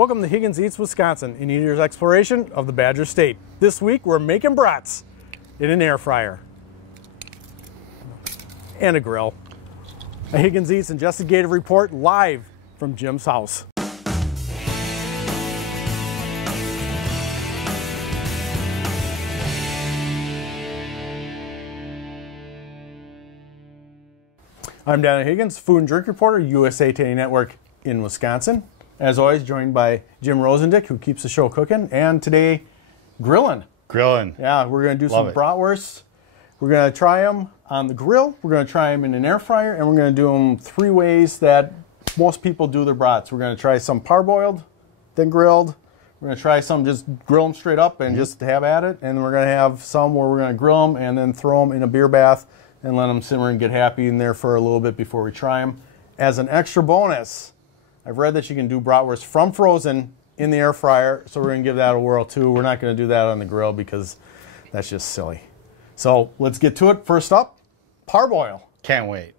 Welcome to Higgins Eats, Wisconsin, an eater's exploration of the Badger State. This week we're making brats in an air fryer and a grill. A Higgins Eats investigative report live from Jim's house. I'm Dan Higgins, food and drink reporter, USA Today Network in Wisconsin. As always, joined by Jim Rosendick, who keeps the show cooking, and today, grilling. Grilling. Yeah, we're going to do some bratwursts. We're going to try them on the grill, we're going to try them in an air fryer, and we're going to do them 3 ways that most people do their brats. We're going to try some parboiled, then grilled. We're going to try some just grill them straight up and just have at it, and we're going to have some where we're going to grill them and then throw them in a beer bath and let them simmer and get happy in there for a little bit before we try them. As an extra bonus, I've read that you can do bratwurst from frozen in the air fryer, so we're going to give that a whirl too. We're not going to do that on the grill because that's just silly. So let's get to it. First up, parboil. Can't wait.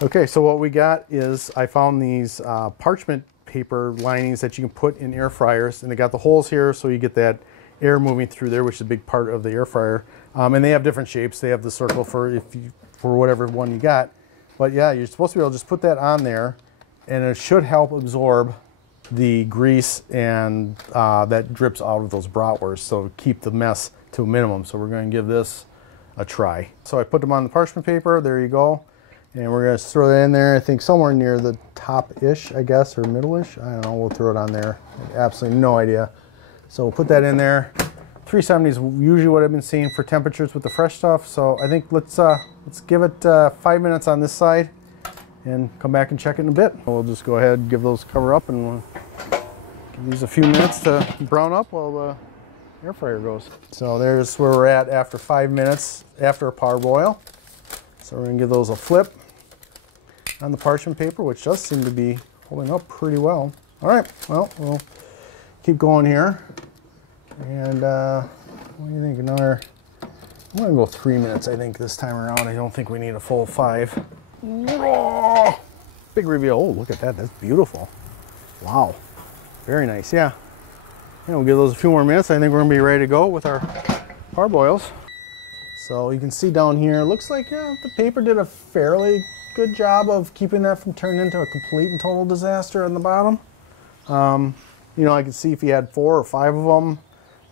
Okay, so what we got is I found these parchment paper linings that you can put in air fryers, and they got the holes here so you get that air moving through there, which is a big part of the air fryer. And they have different shapes. They have the circle for whatever one you got. But yeah, you're supposed to be able to just put that on there, and it should help absorb the grease and that drips out of those bratwursts, so keep the mess to a minimum. So we're going to give this a try. So I put them on the parchment paper. There you go. And we're going to throw that in there, I think somewhere near the top-ish, I guess, or middle-ish. I don't know, we'll throw it on there. Absolutely no idea. So we'll put that in there. 370 is usually what I've been seeing for temperatures with the fresh stuff. So I think let's give it 5 minutes on this side and come back and check it in a bit. We'll just go ahead and give those cover up and we'll give these a few minutes to brown up while the air fryer goes. So there's where we're at after 5 minutes after a parboil. So we're going to give those a flip on the parchment paper, which does seem to be holding up pretty well. All right, well, we'll keep going here. And what do you think? I'm going to go 3 minutes, I think, this time around. I don't think we need a full 5. Oh, big reveal. Oh, look at that. That's beautiful. Wow. Very nice, yeah. And we'll give those a few more minutes. I think we're going to be ready to go with our parboils. So you can see down here, it looks like the paper did a fairly good job of keeping that from turning into a complete and total disaster on the bottom. You know, I can see if you had 4 or 5 of them,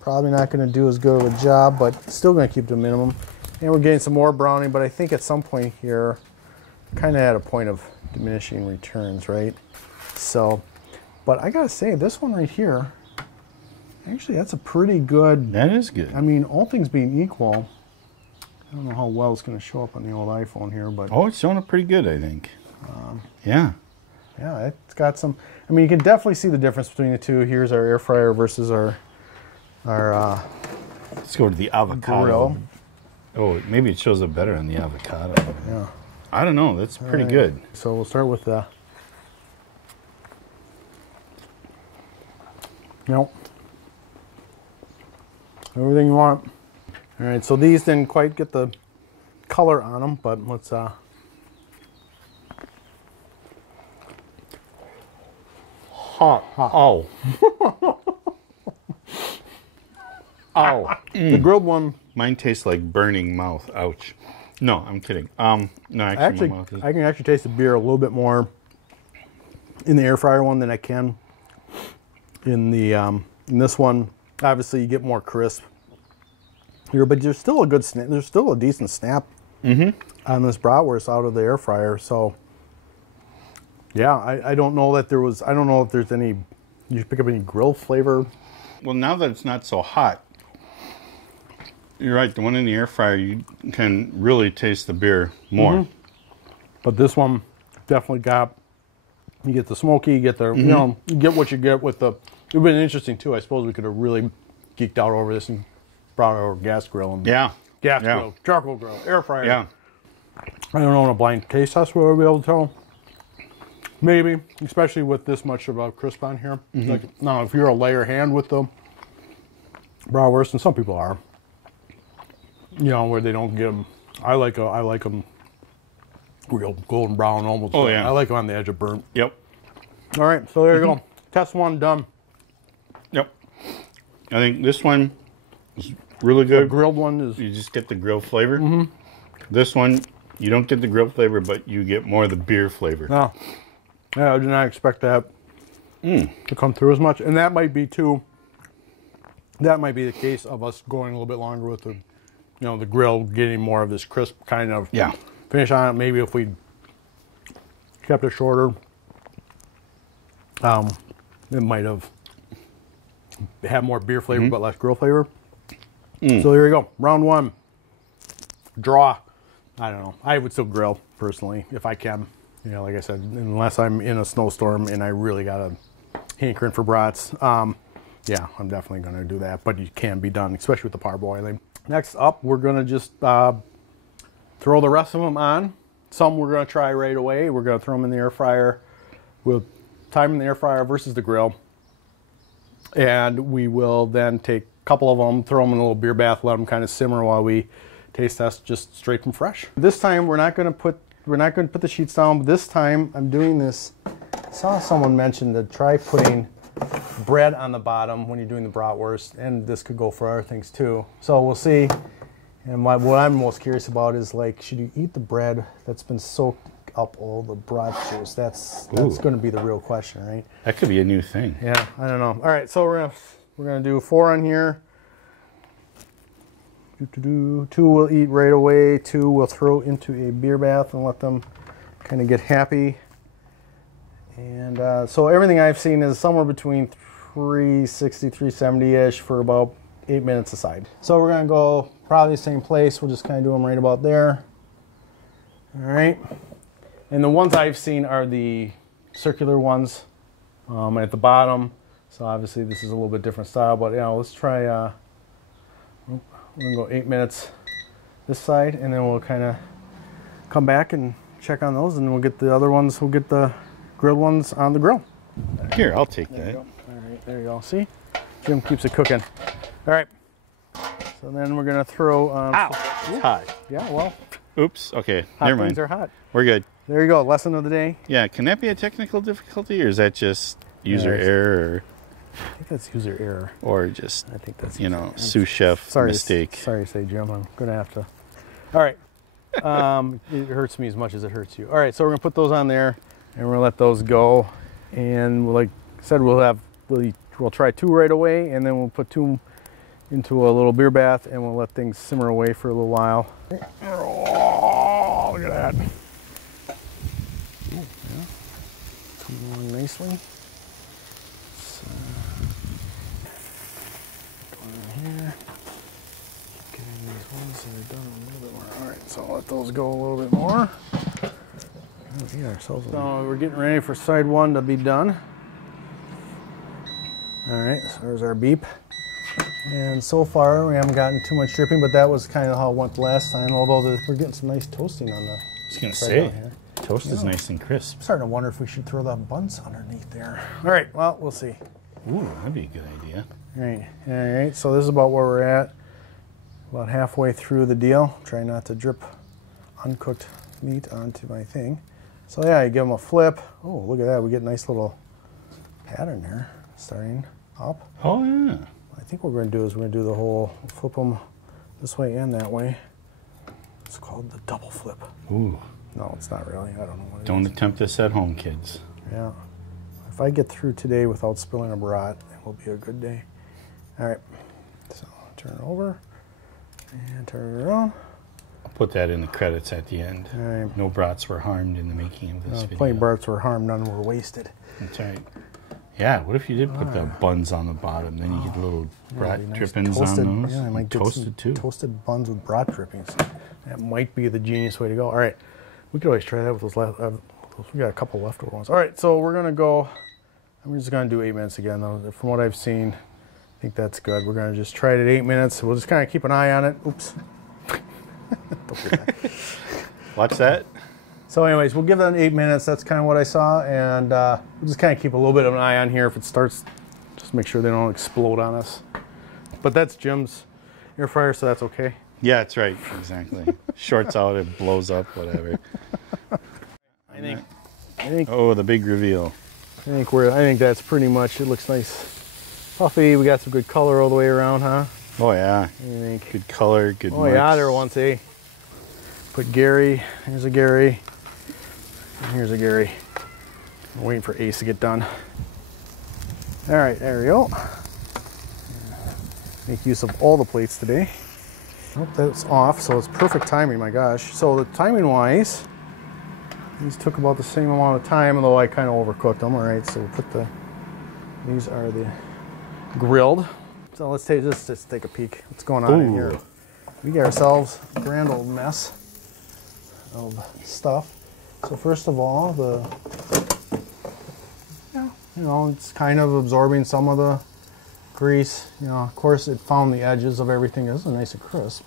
probably not going to do as good of a job, but still going to keep the minimum. And we're getting some more browning, but I think at some point here, kind of at a point of diminishing returns, right? So, but I got to say, this one right here, actually that's a pretty good. That is good. I mean, all things being equal, I don't know how well it's going to show up on the old iPhone here, but... Oh, it's showing up pretty good, I think. Yeah. Yeah, it's got some... I mean, you can definitely see the difference between the two. Here's our air fryer versus our let's go to the avocado. Grill. Oh, maybe it shows up better on the avocado. Yeah. I don't know. That's pretty good. So we'll start with the... Nope. Everything you want. All right, so these didn't quite get the color on them, but let's Hot. Oh. Ow. The grilled one. Mine tastes like burning mouth. Ouch. No, I'm kidding. No, actually my mouth is... I can actually taste the beer a little bit more in the air fryer one than I can in the in this one. Obviously, you get more crisp here, but there's still a good snap. There's still a decent snap on this bratwurst out of the air fryer. So, yeah, I don't know that there was. I don't know if there's any. You pick up any grill flavor. Well, now that it's not so hot, you're right. The one in the air fryer, you can really taste the beer more. But this one definitely got. You get the smoky. You get the. You know, you get what you get with the. It would have been interesting too. I suppose we could have really geeked out over this and brought our gas grill and gas grill, charcoal grill, air fryer. Yeah. I don't know, on a blind taste test we'll be able to tell. Maybe, especially with this much of a crisp on here. Like now, if you're a layer hand with the bratwurst, and some people are. You know, where they don't give them. I like them real golden brown, almost. Oh yeah. I like them on the edge of burnt. Yep. All right, so there you go. Test one done. Yep. I think this one is really good. The grilled one is. You just get the grill flavor. This one, you don't get the grill flavor, but you get more of the beer flavor. No. Yeah, I did not expect that to come through as much, and that might be too. That might be the case of us going a little bit longer with the, you know, the grill getting more of this crisp kind of finish on it. Maybe if we kept it shorter, it might have had more beer flavor but less grill flavor. So there you go, round one. Draw. I don't know. I would still grill personally if I can. You know, like I said, unless I'm in a snowstorm and I really got a hankering for brats. Yeah, I'm definitely going to do that, but it can be done, especially with the parboiling. Next up, we're going to just throw the rest of them on. Some we're going to try right away. We're going to throw them in the air fryer. We'll time in the air fryer versus the grill. And we will then take a couple of them, throw them in a little beer bath, let them kind of simmer while we taste test just straight from fresh. This time we're not going to put the sheets down, but this time I'm doing this. I saw someone mention to try putting bread on the bottom when you're doing the bratwurst, and this could go for other things too. So we'll see. And what I'm most curious about is, like, should you eat the bread that's been soaked up all the brat juice? That's going to be the real question, right? That could be a new thing. Yeah, I don't know. All right, so we're gonna do 4 on here. 2 we'll eat right away. 2 we'll throw into a beer bath and let them kind of get happy. And so everything I've seen is somewhere between 360, 370-ish for about 8 minutes aside. So we're going to go probably the same place. We'll just kind of do them right about there. All right. And the ones I've seen are the circular ones at the bottom. So obviously this is a little bit different style, but yeah, let's try, we're going to go 8 minutes this side, and then we'll kind of come back and check on those, and we'll get the other ones, we'll get the grilled ones on the grill. Here, I'll take that. All right, there you go. See? Jim keeps it cooking. All right. So then we're going to throw... Ow! It's hot. Yeah, well... Oops. Okay, hot never mind. things are hot. We're good. There you go. Lesson of the day. Yeah, can that be a technical difficulty, or is that just user error? I think that's user error. Or just, I think that's sous chef mistake. Sorry to say, Jim. I'm going to have to... All right. It hurts me as much as it hurts you. All right, so we're going to put those on there, and we're going to let those go. And like I said, we'll try 2 right away, and then we'll put 2 into a little beer bath, and we'll let things simmer away for a little while. Oh, look at that. Ooh, yeah. Coming along nicely. So, going in here. Getting these ones so they're done a little bit more. All right, so I'll let those go a little bit more. So we're getting ready for side 1 to be done. All right, so there's our beep. And so far we haven't gotten too much dripping, but that was kind of how it went last time, although we're getting some nice toasting on the... I was going to say, toast is nice and crisp. I'm starting to wonder if we should throw the buns underneath there. All right, well, we'll see. Ooh, that'd be a good idea. All right, so this is about where we're at. About halfway through the deal. Try not to drip uncooked meat onto my thing. So yeah, you give them a flip. Oh, look at that. We get a nice little pattern there starting up. Oh, yeah. I think what we're going to do is we're going to do the whole, flip them this way and that way. It's called the double flip. Ooh. No, it's not really. I don't know what it is. Don't attempt this at home, kids. Yeah. If I get through today without spilling a brat, it will be a good day. All right. So turn it over and turn it around. I'll put that in the credits at the end. All right. No brats were harmed in the making of this video. Plenty of brats were harmed, none were wasted. That's right. Yeah, what if you did put the buns on the bottom? Then you get little brat nice drippings toasted, on those. Yeah, I might get toasted too. Toasted buns with brat drippings. That might be the genius way to go. All right, we could always try that with those left. We got a couple leftover ones. All right, so we're gonna go. I'm just gonna do 8 minutes again, though. From what I've seen, I think that's good. We're gonna just try it at 8 minutes. We'll just kind of keep an eye on it. Oops. Don't do that. Watch that. So anyways, we'll give that 8 minutes. That's kind of what I saw, and we'll just kind of keep a little bit of an eye on here. If it starts, just make sure they don't explode on us. But that's Jim's air fryer, so that's okay. Yeah, that's right. Exactly. Shorts out, it blows up, whatever. I think. Oh, the big reveal. I think that's pretty much. It looks nice, puffy. We got some good color all the way around, huh? Oh yeah. What do you think? Good color, good. Oh yeah, there once, eh? Put Gary. Here's a Gary. And here's a Gary. I'm waiting for Ace to get done. All right, there we go. Make use of all the plates today. Oh, that's off, so it's perfect timing, my gosh. So the timing-wise, these took about the same amount of time, although I kind of overcooked them. All right, so we'll put these are the grilled. So let's just take a peek. What's going on in here? We got ourselves a grand old mess of stuff. So first of all, it's kind of absorbing some of the grease. Of course, it found the edges of everything. This is nice and crisp.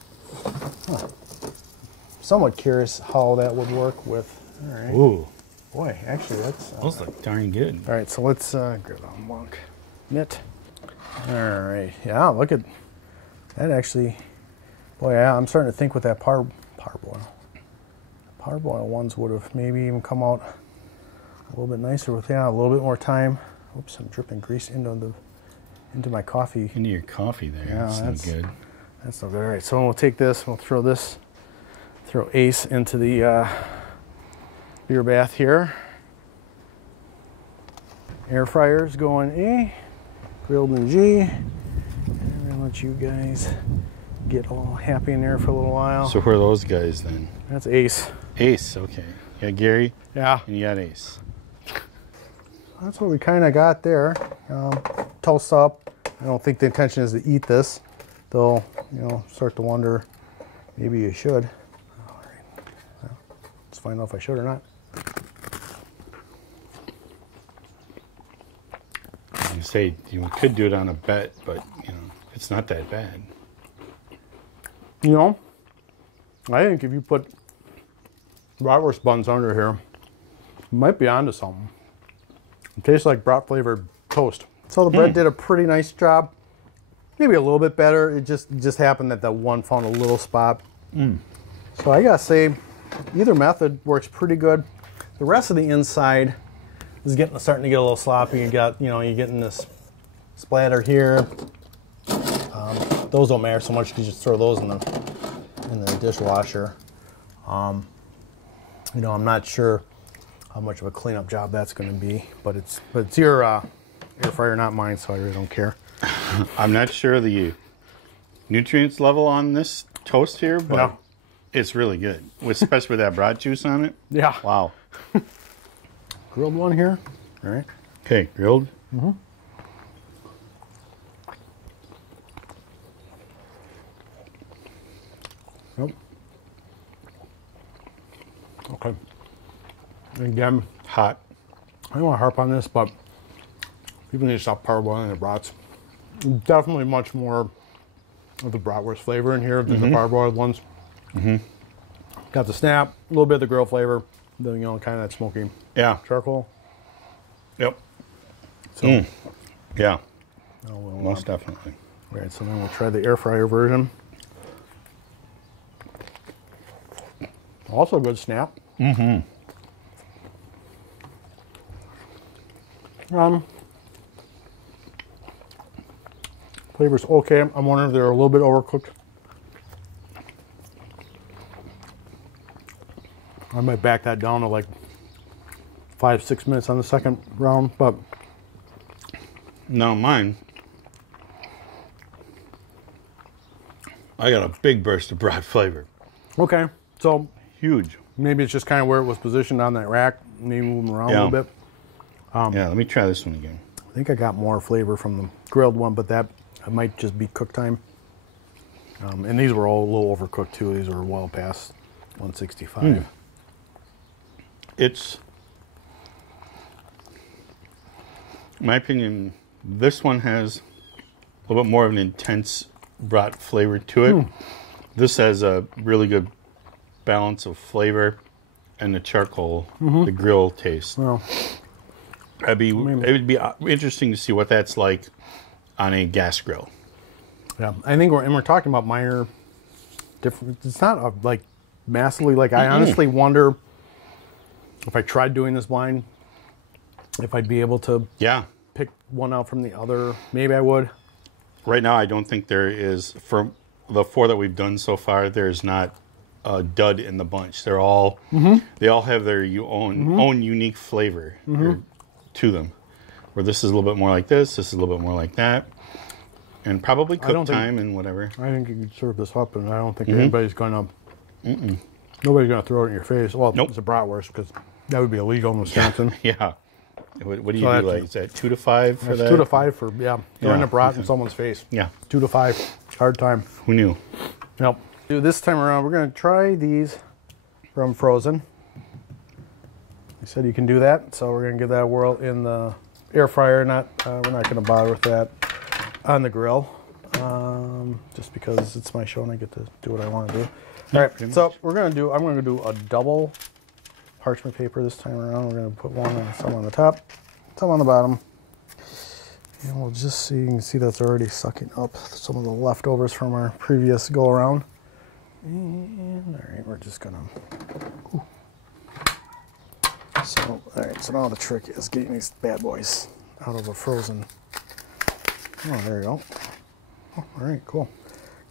Huh. Somewhat curious how that would work with. All right. Ooh. Boy, actually, that's. Those look darn good. All right, so let's grab a monk knit. All right. Yeah, look at that. Actually, boy, yeah, I'm starting to think with that parboil. Parboil ones would have maybe even come out a little bit nicer with a little bit more time. Oops, I'm dripping grease into my coffee. Into your coffee there. Yeah, that's no good. That's not good. All right, so we'll take this. We'll throw Ace into the beer bath here. Air fryer's going A, grilled in G. I'm gonna let you guys get all happy in there for a little while. So who are those guys then? That's Ace. Ace, okay. You got Gary? Yeah. And you got Ace. That's what we kind of got there. Toast up. I don't think the intention is to eat this, though, start to wonder, maybe you should. All right. Well, let's find out if I should or not. You say you could do it on a bet, but, it's not that bad. I think if you put bratwurst buns under here, you might be onto something. It tastes like brat flavored toast. So the bread did a pretty nice job. Maybe a little bit better. It just happened that one found a little spot. So I gotta say, either method works pretty good. The rest of the inside is starting to get a little sloppy. You're getting this splatter here. Those don't matter so much because you just throw those in the dishwasher. I'm not sure how much of a cleanup job that's going to be, but it's your air fryer, not mine, so I really don't care. I'm not sure the nutrients level on this toast here, but it's really good, especially with that brat juice on it. Yeah. Wow. Grilled one here. All right. Okay, grilled. Mm-hmm. Yep. Okay. Again, hot. I don't want to harp on this, but people need to stop parboiling their brats. Definitely much more of the bratwurst flavor in here than the parboiled ones. Got the snap, a little bit of the grill flavor, then kind of that smoky charcoal. Yep. So yeah, we'll, most definitely. All right, so then we'll try the air fryer version. Also a good snap. Flavor's okay. I'm wondering if they're a little bit overcooked. I might back that down to like 5-6 minutes on the second round, but no, mine. I got a big burst of brat flavor. okay. So Huge. maybe it's just kind of where it was positioned on that rack. Maybe move them around a little bit. Yeah, let me try this one again. I think I got more flavor from the grilled one, but that might just be cook time. And these were all a little overcooked too. These were well past 165. It's, in my opinion, this one has a little bit more of an intense brat flavor to it. This has a really good balance of flavor and the charcoal, the grill taste. Well, It would be interesting to see what that's like on a gas grill. Yeah, I think we're talking about minor different. It's not like massively. Like I honestly wonder if I tried doing this blind, if I'd be able to pick one out from the other. Maybe I would. Right now, I don't think there is, for the 4 that we've done so far, there's not a dud in the bunch. They're all, they all have their own unique flavor to them. Where this is a little bit more like this is a little bit more like that. And probably cook time and whatever. I think you could serve this up, and I don't think anybody's going to, nobody's going to throw it in your face. Well, it's a bratwurst, because that would be illegal in Wisconsin. Yeah. What do you do? Like, is that 2 to 5 for that? 2 to 5 for, throwing a brat in someone's face. Yeah. 2 to 5. Hard time. Who knew? Yep. This time around, we're going to try these from frozen. You said you can do that, so we're going to give that a whirl in the air fryer. We're not going to bother with that on the grill, just because it's my show and I get to do what I want to do. All right, so I'm going to do a double parchment paper this time around. We're going to put some on the top, some on the bottom. And we'll just see, you can see that's already sucking up some of the leftovers from our previous go around. And all right, we're just gonna, all right, so now the trick is getting these bad boys out of a frozen. Oh, there you go. Oh, all right, cool.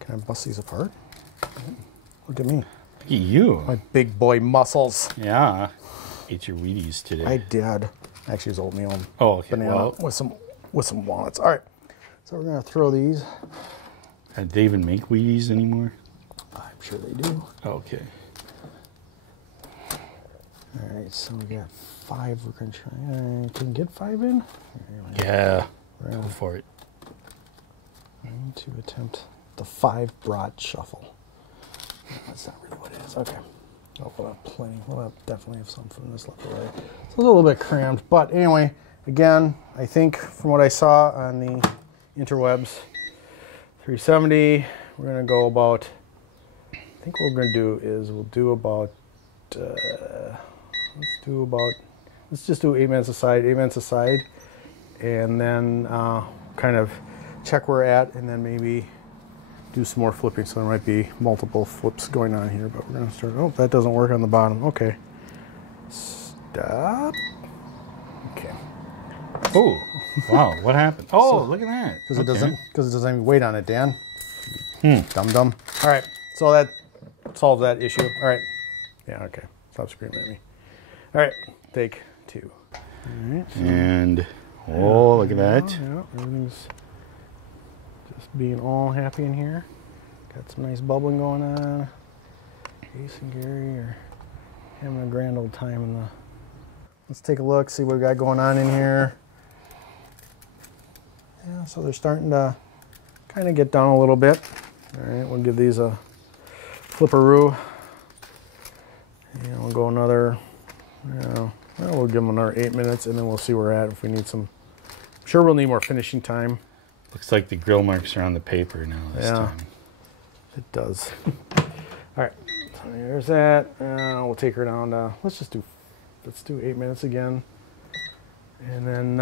Can I bust these apart? Look at me. Look at you. My big boy muscles. Yeah. Ate your Wheaties today. I did. Actually, it was oatmeal and banana with some walnuts. All right, so we're gonna throw these. Do they even make Wheaties anymore? I'm sure they do. Okay. All right, so we got 5. We're gonna try. Can we get 5 in? Yeah. Go for it. Going to attempt the 5 Brat shuffle. That's not really what it is. Okay. Oh, we'll have plenty. We'll definitely have some from this left away. It's a little bit crammed, but anyway, again, I think from what I saw on the interwebs, 370. We're gonna go about. I think what we're gonna do is we'll do about. Let's just do 8 minutes a side, 8 minutes a side, and then kind of check where we're at, and then maybe do some more flipping. So there might be multiple flips going on here, but we're gonna start. Oh, that doesn't work on the bottom. Okay. Stop. Okay. Oh, wow! What happened? Oh, look at that. Because it doesn't have any weight on it, Dan. Dum. All right. So that solves that issue. All right. Yeah. Okay. Stop screaming at me. All right. Take 2. All right. And look at that. Yeah. Everything's just being all happy in here. Got some nice bubbling going on. Ace and Gary are having a grand old time in the. Let's take a look. See what we got going on in here. Yeah, so they're starting to kind of get down a little bit. All right, we'll give these a flipperoo. And we'll go another, we'll give them another 8 minutes, and then we'll see where we're at if we need some. I'm sure we'll need more finishing time. Looks like the grill marks are on the paper now this time. It does. All right, so there's that. We'll take her down to, let's do 8 minutes again. And then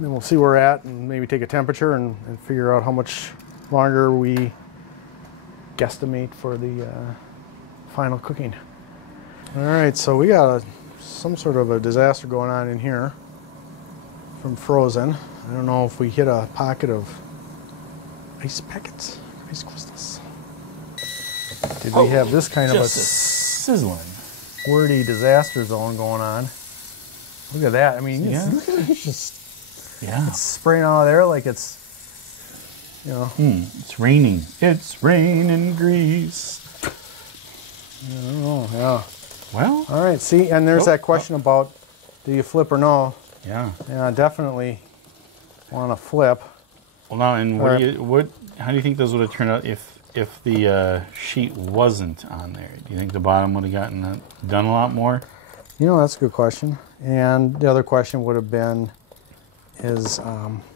we'll see where we're at and maybe take a temperature and figure out how much longer we guesstimate for the final cooking. All right, so we got some sort of a disaster going on in here from frozen. I don't know if we hit a pocket of ice packets, ice crystals. Did we have this kind of a sizzling, wordy disaster zone going on? Look at that. I mean, look at it. It's just, it's spraying out of there like it's, it's raining. It's raining grease. I don't know, yeah. Well. All right, see, and there's that question about do you flip or no? Yeah. Yeah, definitely want to flip. Well, now, and how do you think those would have turned out if the sheet wasn't on there? Do you think the bottom would have gotten done a lot more? That's a good question. And the other question would have been is, look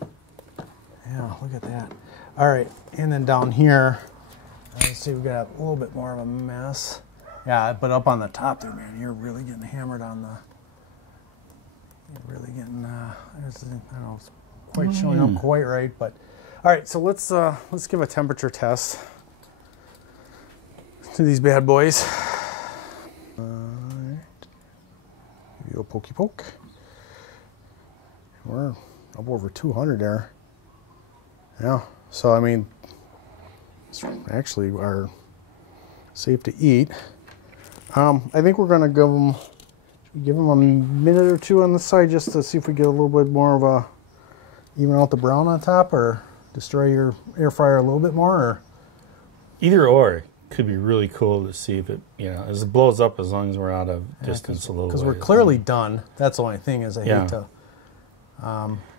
at that. All right, and then down here, let's see, we got a little bit more of a mess. Yeah, but up on the top there, man, you're really getting hammered on the, I don't know, it's quite showing up quite right, but All right, so let's give a temperature test to these bad boys. Give you a pokey poke. We're up over 200 there. Yeah, so I mean, it's actually are safe to eat. I think we're gonna give them a minute or two on the side just to see if we get a little bit more of a even out the brown on top, or destroy your air fryer a little bit more, or either or could be really cool to see if it, as it blows up, as long as we're out of distance a little bit. Because we're clearly done. That's the only thing is I hate to.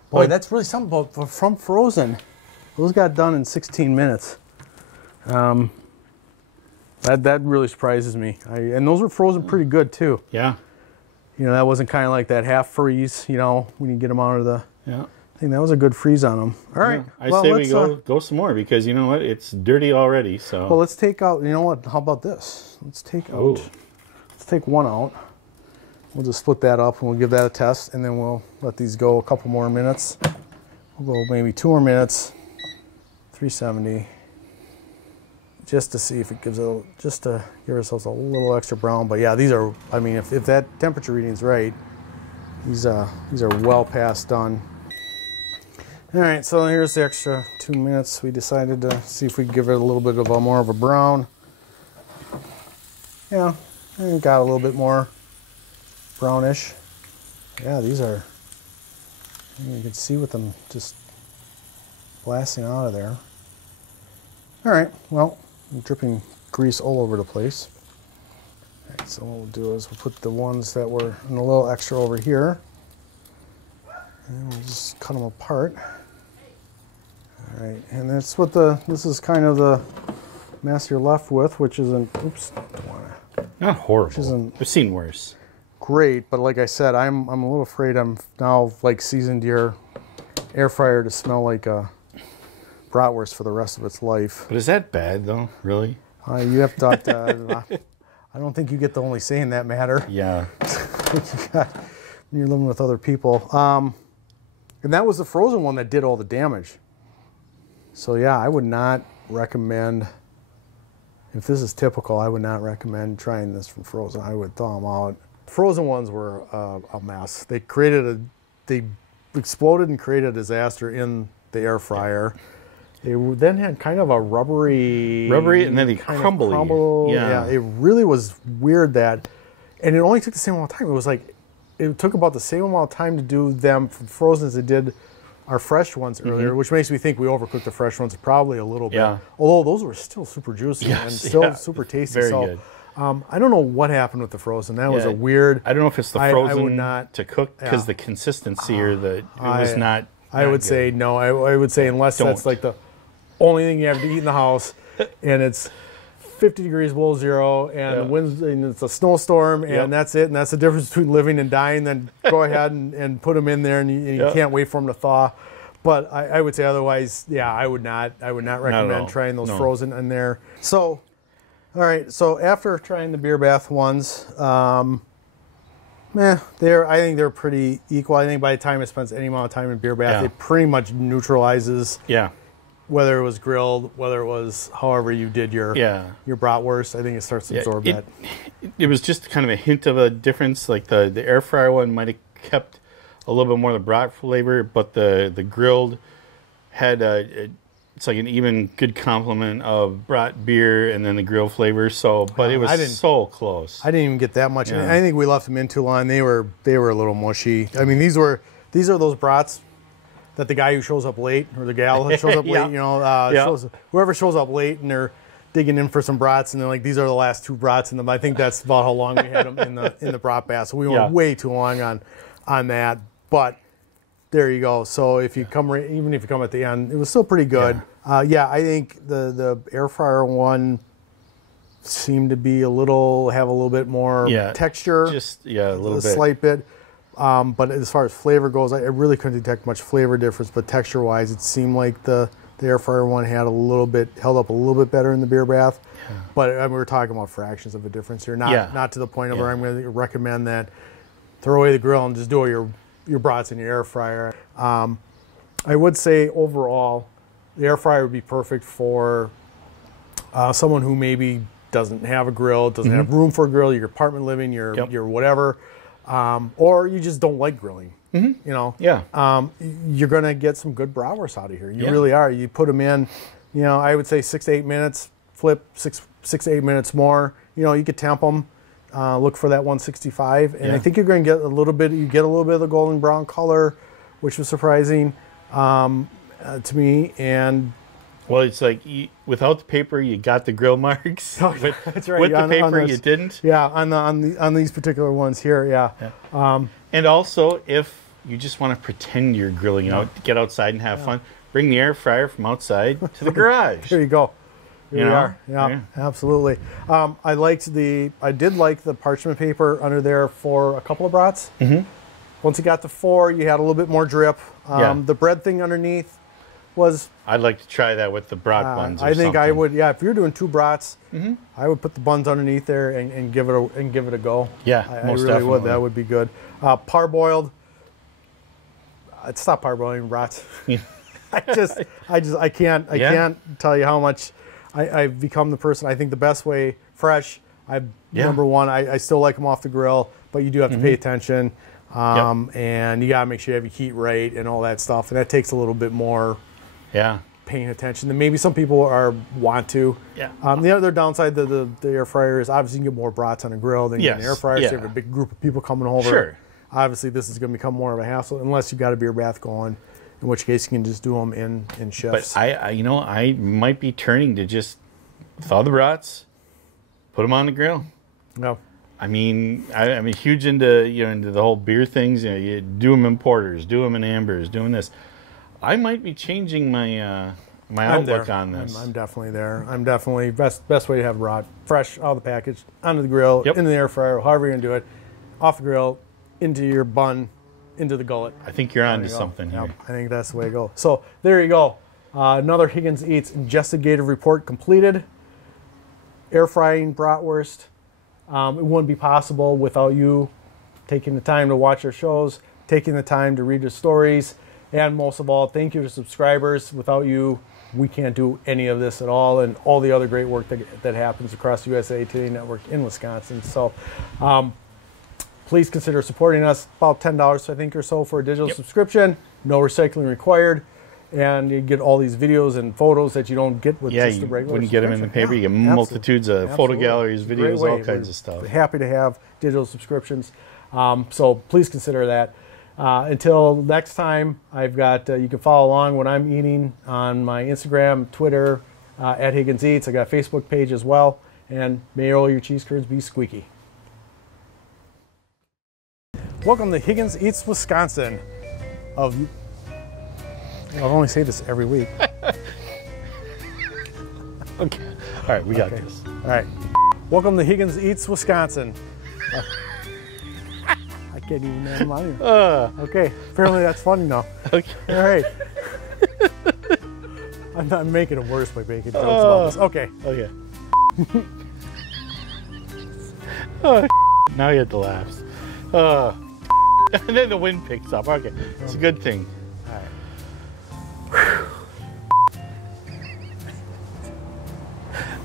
Boy, that's really something about from frozen. Those got done in 16 minutes. That really surprises me. And those were frozen pretty good too. Yeah. That wasn't kind of like that half freeze. When you get them out of the. Yeah. I think that was a good freeze on them. All right. I say we go some more, because you know what? It's dirty already. So. Well, let's take out. You know what? How about this? Let's take out. Let's take one out. We'll just split that up and we'll give that a test, and then we'll let these go a couple more minutes. We'll go maybe 2 more minutes. 370. Just to see if it gives just to give ourselves a little extra brown. But yeah, these are. I mean, if that temperature reading is right, these are well past done. All right, so here's the extra 2 minutes. We decided to see if we could give it a little bit of more of a brown. Yeah, and it got a little bit more brownish. Yeah, these are, you can see with them just blasting out of there. All right, well, I'm dripping grease all over the place. All right, so what we'll do is we'll put the ones that were in a little extra over here, and we'll just cut them apart. All right, and that's what this is kind of the mess you're left with, which isn't, oops, don't want to. Not horrible. I've seen worse. Great, but like I said, I'm a little afraid I'm now like seasoned your air fryer to smell like a bratwurst for the rest of its life. But is that bad though, really? You have to, I don't think you get the only say in that matter. Yeah. You're living with other people. And that was the frozen one that did all the damage. So yeah, I would not recommend, if this is typical, I would not recommend trying this from frozen. I would thaw them out. Frozen ones were a mess. They exploded and created a disaster in the air fryer. They then had kind of a rubbery, and then they crumble. Yeah, it really was weird and it only took the same amount of time. It was like, it took about the same amount of time to do them from frozen as it did our fresh ones earlier, which makes me think we overcooked the fresh ones probably a little bit. Yeah. Although those were still super juicy and still super tasty. Very good. I don't know what happened with the frozen. That was a weird. I don't know if it's the frozen I would not, to cook, because the consistency or it was not. I would say no. I would say unless that's like the only thing you have to eat in the house, and it's 50 degrees below zero, and winds, and it's a snowstorm, and that's it. And that's the difference between living and dying. Then go ahead and put them in there, and you can't wait for them to thaw. But I would say otherwise, I would not recommend trying those frozen in there. So, all right. So after trying the beer bath ones, I think they're pretty equal. I think by the time it spends any amount of time in beer bath, it pretty much neutralizes. Yeah. Whether it was grilled, whether it was however you did your bratwurst, I think it starts to absorb that. It was just kind of a hint of a difference. Like the air fryer one might have kept a little bit more of the brat flavor, but the grilled had it's like an even good complement of brat beer and then the grill flavor. So, but it was so close. I didn't even get that much. I think we left them in too long. They were a little mushy. I mean, these are those brats that the guy who shows up late, or the gal that shows up late, whoever shows up late and they're digging in for some brats, and they're like, these are the last 2 brats in them. I think that's about how long we had them in the brat bath. So we went way too long on that. But there you go. So if you come, even if you come at the end, it was still pretty good. I think the air fryer one seemed to be have a little bit more texture. Just a little bit, slight bit. But as far as flavor goes, I really couldn't detect much flavor difference. But texture-wise, it seemed like the air fryer one held up a little bit better in the beer bath. Yeah. But we were talking about fractions of a difference here, not to the point of where I'm going to recommend that throw away the grill and just do your brats in your air fryer. I would say overall, the air fryer would be perfect for someone who maybe doesn't have a grill, doesn't have room for a grill, your apartment living, your whatever, or you just don't like grilling. You know, you're gonna get some good bratwurst out of here. You really are. You put them in, you know, I would say 6 to 8 minutes. Flip 6 to 8 minutes more. You know, you could temp them. Look for that 165, and I think you're going to get a little bit. You get a little bit of the golden brown color, which was surprising to me. And well, it's like without the paper, you got the grill marks. That's right. With the paper, you didn't. Yeah, on these particular ones here. Yeah. And also, if you just want to pretend you're grilling out, get outside and have fun, bring the air fryer from outside to the garage. There you go. You know? Yeah, absolutely. I did like the parchment paper under there for a couple of brats. Once you got to 4, you had a little bit more drip. The bread thing underneath was. I'd like to try that with the brat buns. I think I would. Yeah, if you're doing 2 brats, I would put the buns underneath there and give it a go. Yeah, I really definitely would. That would be good. Parboiled. I'd stop parboiling brats. I can't tell you how much. I've become the person. I think the best way, fresh. Number one, I still like them off the grill, but you do have to pay attention, and you gotta make sure you have your heat right and all that stuff. And that takes a little bit more, paying attention than maybe some people want to. The other downside to the air fryer is obviously you can get more brats on a grill than you get an air fryer. So you have a big group of people coming over. Sure. Obviously, this is going to become more of a hassle unless you've got a beer bath going. In which case, you can just do them in shifts. But I might be turning to just thaw the brats, put them on the grill. No, I mean, I'm huge into the whole beer things. You do them in porters, do them in ambers, doing this. I might be changing my my outlook on this. I'm definitely there. I'm definitely best way to have brat fresh out of the package, onto the grill, in the air fryer, however you're gonna do it, off the grill, into your bun. Into the gullet. I think you're onto something here. I think that's the way to go. So there you go. Another Higgins Eats ingestigative report completed. Air frying bratwurst. It wouldn't be possible without you taking the time to watch our shows, taking the time to read the stories, and most of all, thank you to subscribers. Without you, we can't do any of this at all, and all the other great work that happens across USA Today Network in Wisconsin. So. Please consider supporting us. About $10, I think, or so for a digital subscription. No recycling required, and you get all these videos and photos that you don't get with just the regular. You wouldn't get them in the paper. You get multitudes of photo galleries, videos, all kinds of stuff. Happy to have digital subscriptions, so please consider that. Until next time, I've got. You can follow along what I'm eating on my Instagram, Twitter, at Higgins Eats. I got a Facebook page as well, and may all your cheese curds be squeaky. Welcome to Higgins Eats, Wisconsin. I'll only say this every week. Okay. All right, we got this. All right. Welcome to Higgins Eats, Wisconsin. I can't even name mine. Okay. Apparently that's funny now. Okay. All right. I'm not making it worse by making jokes about this. Okay. Okay. Now you have the laughs. And then the wind picks up. Okay, it's a good thing.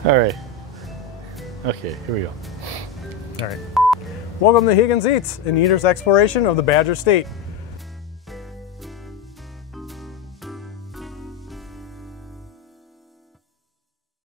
All right. Okay, here we go. All right. Welcome to Higgins Eats, an eater's exploration of the Badger State.